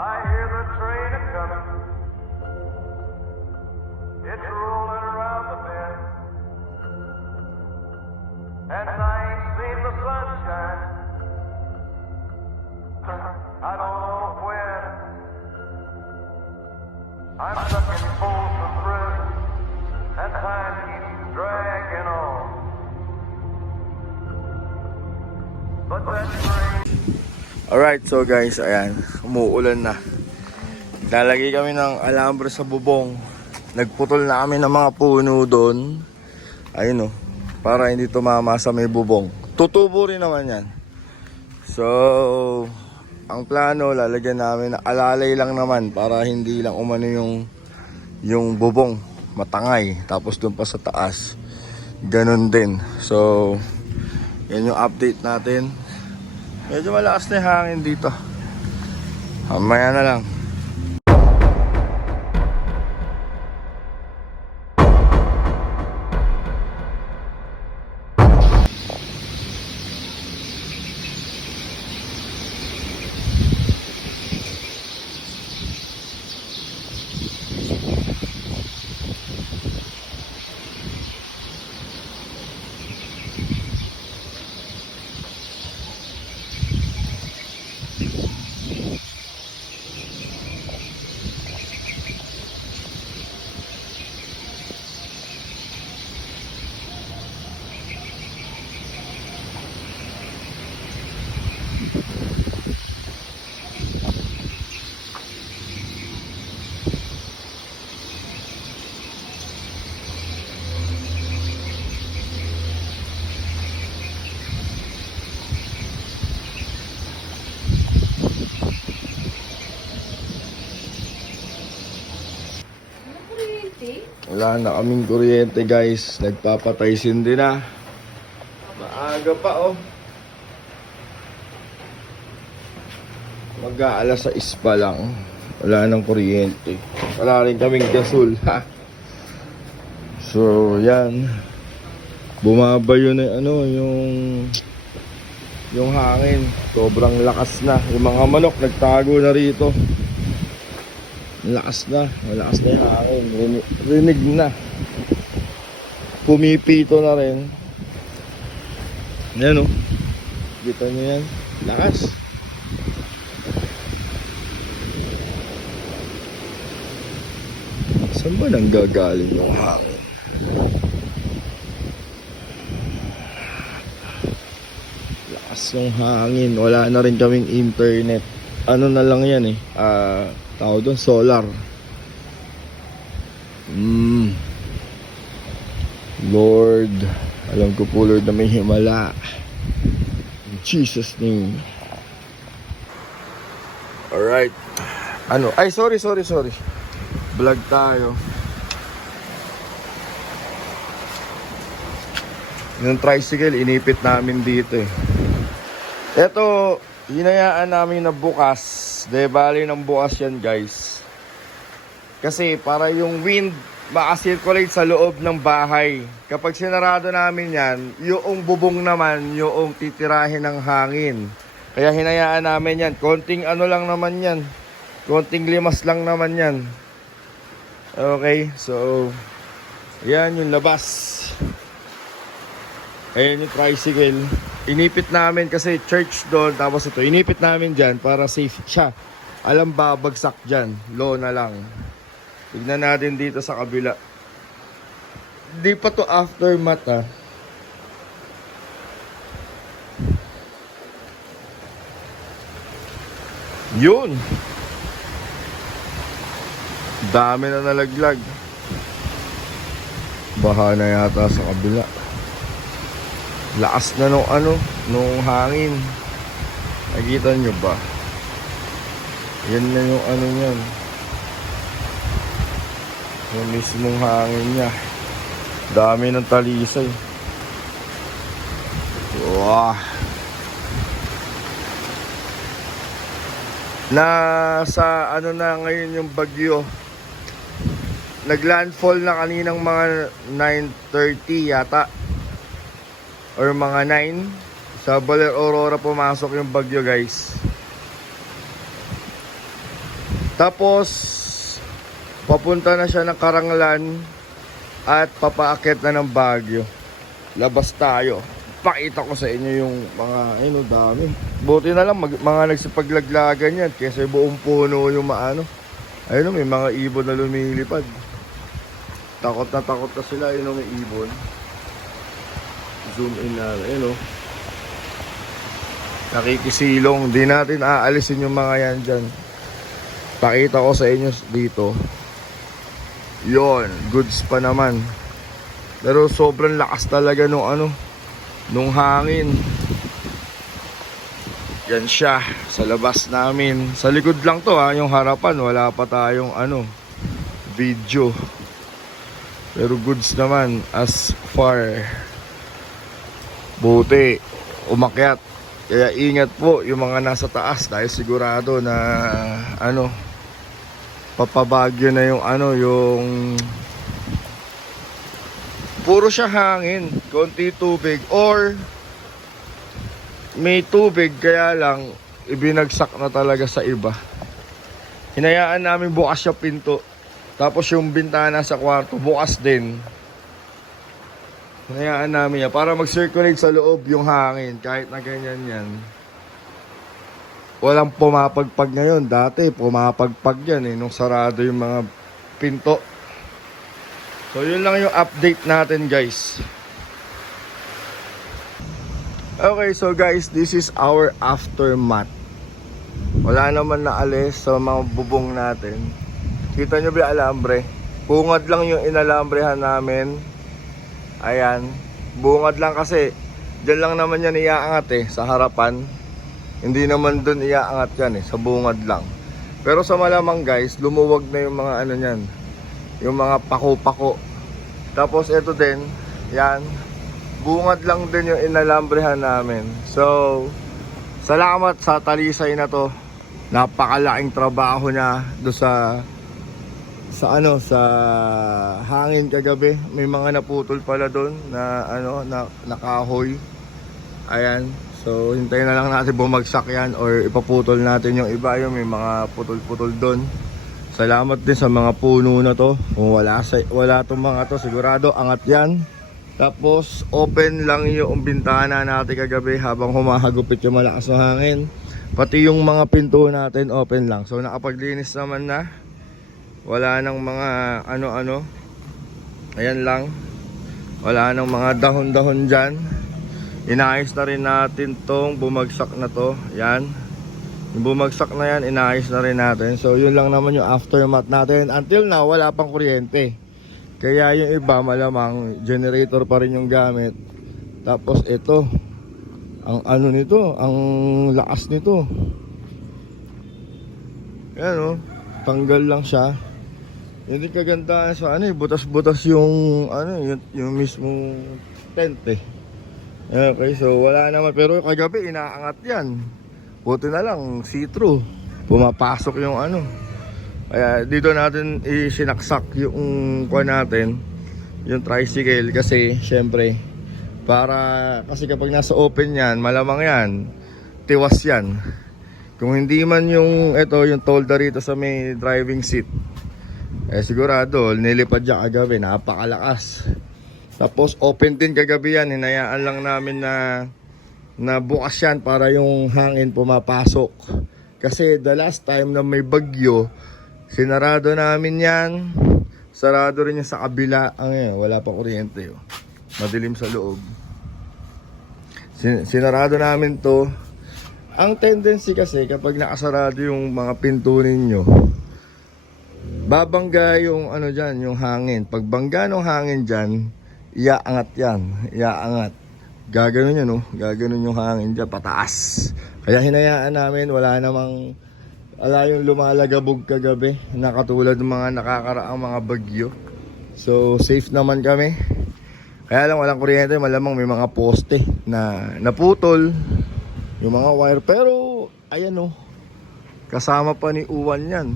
I hear the train a-comin'. It's rollin' around the bend. And I ain't seen the sunshine. I don't know when. I'm stuck in Folsom Prison, and time keeps dragging on. But that train... Alright, so guys, ayan, umuulan na. Lalagay kami ng alambre sa bubong. Nagputol na kami ng mga puno doon. Ayun o, para hindi tumama sa may bubong. Tutubo rin naman yan. So, ang plano, lalagyan namin na alalay lang naman para hindi lang umano yung bubong matangay. Tapos doon pa sa taas, ganun din. So, yan yung update natin. Medyo malakas na yung hangin dito. Mamaya na lang. Wala na kaming kuryente guys. Nagpapatay sindi na. Maaga pa oh. Mag-aalas 6 pa lang. Wala nang kuryente. Wala rin kaming gasol ha. So yan. Bumabayo na yung hangin. Sobrang lakas na. Yung mga manok nagtago na rito. Malakas na yung hangin. Rinig na. Pumipito na rin. Yan o. Kita nyo yan. Lakas. Saan ba nanggagaling yung hangin? Lakas yung hangin. Wala na rin kaming internet. Ano na lang yan tawag doon, solar. Lord, alam ko po Lord na may himala. In Jesus name. Alright. Ay, sorry. Vlog tayo. Yung tricycle, inipit namin dito eh. Eto, hinayaan namin na bukas. Bali ng bukas yan guys. Kasi para yung wind makasirculate sa loob ng bahay. Kapag sinarado namin yan, yung bubong naman, yung titirahin ng hangin. Kaya hinayaan namin yan. Konting ano lang naman yan. Konting limas lang naman yan. Okay, so yan yung labas. Ayan yung tricycle. Inipit namin kasi church doon. Tapos ito, inipit namin dyan para safe siya. Alam babagsak dyan. Low na lang. Tignan natin dito sa kabila. Di pa to aftermath ah. Yun. Dami na nalaglag. Baha na yata sa kabila. Lakas na nung hangin. Nakikita nyo ba? Yan na yung niyan. Yung mismong hangin niya. Dami ng talisay. Wow. Nasa na ngayon yung bagyo. Naglandfall na kaninang mga 9:30 yata. Or mga 9. Sa Baler Aurora pumasok yung bagyo guys. Tapos, papunta na siya ng Karanglan at papaakit na ng Baguio. Labas tayo. Pakita ko sa inyo yung mga, ayun, dami. Buti na lang, mga nagsipaglaglagan yan. Kesa buong puno yung maano. Ayun, may mga ibon na lumilipad. Takot na sila, ayun, may ibon. Zoom in na, ayun, nakikisilong. Di natin aalisin yung mga yan dyan. Pakita ko sa inyo dito. Yon, goods pa naman. Pero sobrang lakas talaga nung nung hangin. Yan siya sa labas namin. Sa likod lang to yung harapan wala pa tayong video. Pero goods naman as far. Buti umakyat. Kaya ingat po yung mga nasa taas dahil sigurado na papabagyo na yung yung puro siya hangin, konti tubig or may tubig kaya lang ibinagsak na talaga sa iba. Hinayaan namin bukas yung pinto. Tapos yung bintana sa kwarto bukas din. Hinayaan namin yan para mag-circulate sa loob yung hangin kahit na ganyan yan. Walang pumapagpag ngayon. Dati pumapagpag yan nung sarado yung mga pinto. So yun lang yung update natin, guys. Okay, so guys, this is our aftermath. Wala naman naalis sa mga bubong natin. Kita nyo ba alambre? Bungad lang yung inalambrehan namin. Ayan, bungad lang kasi dyan lang naman yan iaangat sa harapan. Hindi naman dun iaangat yan sa bungad lang. Pero sa malamang guys, lumuwag na yung mga nyan, yung mga pako-pako. Tapos ito din, yan, bungad lang din yung inalambrehan namin. So, salamat sa talisay na to. Napakalaking trabaho niya do sa hangin kagabi. May mga naputol pala doon na nakahoy. Ayan. So, hintayin na lang natin bumagsak yan or ipaputol natin yung iba. Yung may mga putol-putol doon. Salamat din sa mga puno na to. Kung wala tong mga to, sigurado angat yan. Tapos open lang yung bintana natin kagabi habang humahagupit yung malakas na hangin. Pati yung mga pinto natin open lang. So nakapaglinis naman na. Wala nang mga ayan lang. Wala nang mga dahon-dahon dyan. Inayos na rin natin tong bumagsak na to. Yan. Yung bumagsak na yan, inayos na rin natin. So yun lang naman yung aftermath natin. Until now, wala pang kuryente. Kaya yung iba malamang generator pa rin yung gamit. Tapos ito, ang nito, ang lakas nito. Yan tanggal lang siya. Hindi kagandahan sa butas-butas yung yung mismong tent Okay, so wala naman, pero kagabi inaangat yan. Buti na lang see-through. Pumapasok yung Kaya dito natin isinaksak yung natin, yung tricycle kasi syempre kasi kapag nasa open yan, malamang yan, tiwas yan. Kung hindi man yung tolda rito sa may driving seat, sigurado nilipad yan kagabi, napakalakas. Tapos open din kagabi yan, hinayaan lang namin na bukas yan para yung hangin pumapasok. Kasi the last time na may bagyo, sinarado namin yan. Sarado rin yan sa kabila. Wala pa kuryente. Madilim sa loob. Sinarado namin to. Ang tendency kasi kapag nakasarado yung mga pinto ninyo, babangga yung dyan, yung hangin. Pag bangga ng hangin dyan, iaangat yan. Iaangat. Gaganon yan gaganon yung hangin dyan, pataas. Kaya hinayaan namin, wala yung lumalagabog kagabi na katulad ng mga nakakaraang mga bagyo. So safe naman kami. Kaya lang walang kuryente, malamang may mga poste na naputol yung mga wire. Pero ayan kasama pa ni Uwan yan.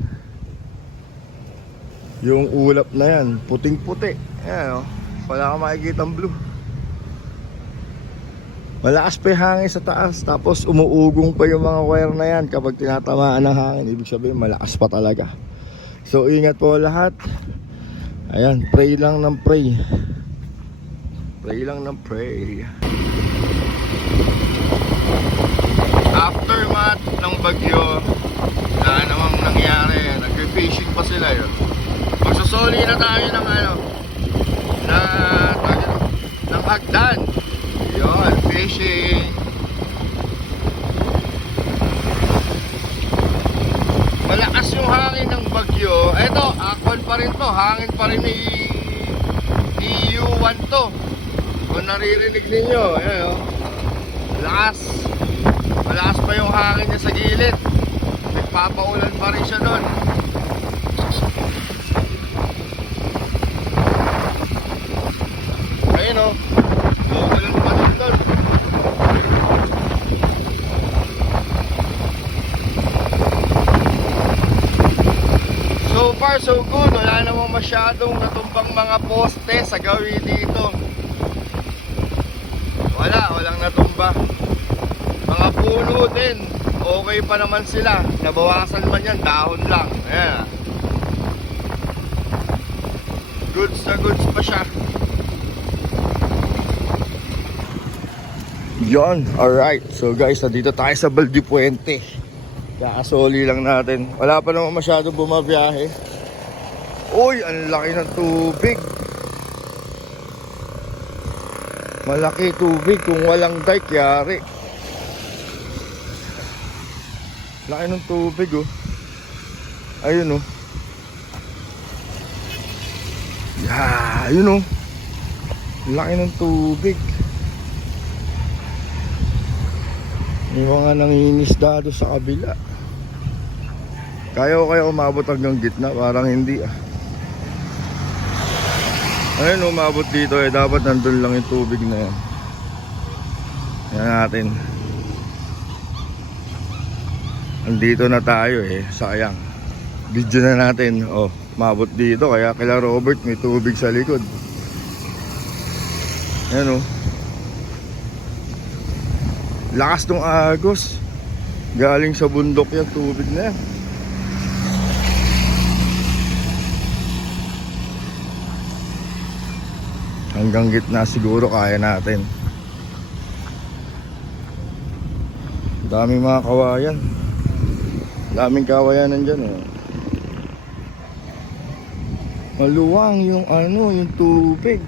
Yung ulap na yan, puting-puti. Ayan wala kang makikitang blue. Malakas pa yung hangin sa taas, tapos umuugong pa yung mga wire na yan kapag tinatamaan ng hangin. Ibig sabihin malakas pa talaga. So ingat po lahat. Ayan, pray lang ng pray. Pray lang ng pray. Aftermath ng bagyo, na namang nangyari, nag-fishing pa sila yun. Magsusoli na tayo ng ng hagdan. Yun, fishing. Malakas yung hangin ng bagyo. Eto, akon pa rin to. Hangin pa rin ni EU1 to. Kung naririnig ninyo, ayan o. Malakas. Malakas pa yung hangin niya sa gilid. Nagpapaulan pa rin siya nun. Ayun o. Uulan pa rin nun. So far so good. Wala namang masyadong natumbang mga poste sa gawin dito. Walang natumba. Mga puno din. Okay pa naman sila. Nabawasan man yan, dahon lang. Ayan. Goods na goods pa siya. Yon, alright. So guys, nandito tayo sa Baldipuente. Kakasoli lang natin. Wala pa naman masyado bumabiyahe. Uy, ang laki ng tubig. Malaki tubig. Kung walang dike, yari. Laki ng tubig oh. Ayun oh. Yeah, ayun oh. Laki ng tubig. May mga nangingisda doon sa kabila. Kaya ko kaya umabot hanggang gitna? Parang hindi ah. Ayun umabot dito eh. Dapat nandun lang yung tubig na yan. Yan natin. Andito na tayo eh. Sayang. Video na natin. Oh, umabot dito. Kaya kila Robert may tubig sa likod. Yan oh. Lakas ng agos. Galing sa bundok yung tubig na yan. Hanggang gitna siguro kaya natin. Daming mga kawayan. Daming kawayanan dyan eh. Maluwang yung yung tubig.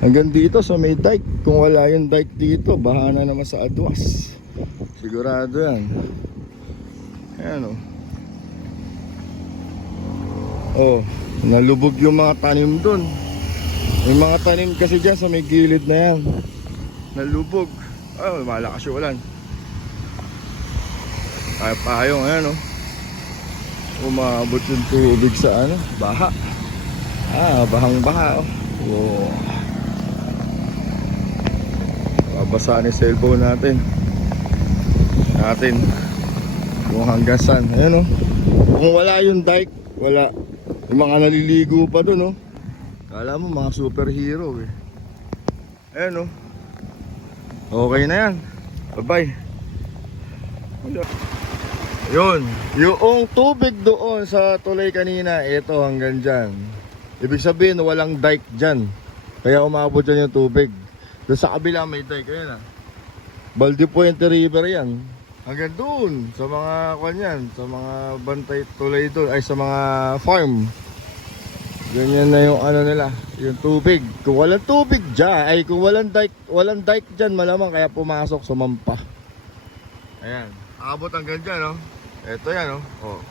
Hanggang dito sa may dike. Kung wala yung dike dito, baha na naman sa Adwas. Sigurado yan. Ayan o. Oh, nalubog yung mga tanim dun. May mga tanim kasi dyan sa may gilid na yan. Nalubog. Oh, malakas yung ulan. Kaya payong, ayan o. Umabot yung tubig sa baha. Bahang baha o. Oh. Babasa ni cellphone natin kung hanggang saan. Ayan o. Kung wala yung dike, wala. Yung mga naliligo pa dun o. Kala mo mga superhero eh. Ayan o. Okay na yan. Bye bye. Yun. Yung tubig doon sa tulay kanina, ito hanggang dyan. Ibig sabihin walang dike dyan. Kaya umabot dyan yung tubig. Doon sa kabila may dike, ayun ah. Baldipuente River yan. Hanggang doon sa mga kanyan, sa mga bantay tulay doon, ay sa mga farm. Ganyan na yung nila, yung tubig. Kung walang tubig dyan, ay kung walang dike dyan, malamang kaya pumasok, sumampa. Ayan, abot hanggang dyan, no? Ito yan, no? Oh.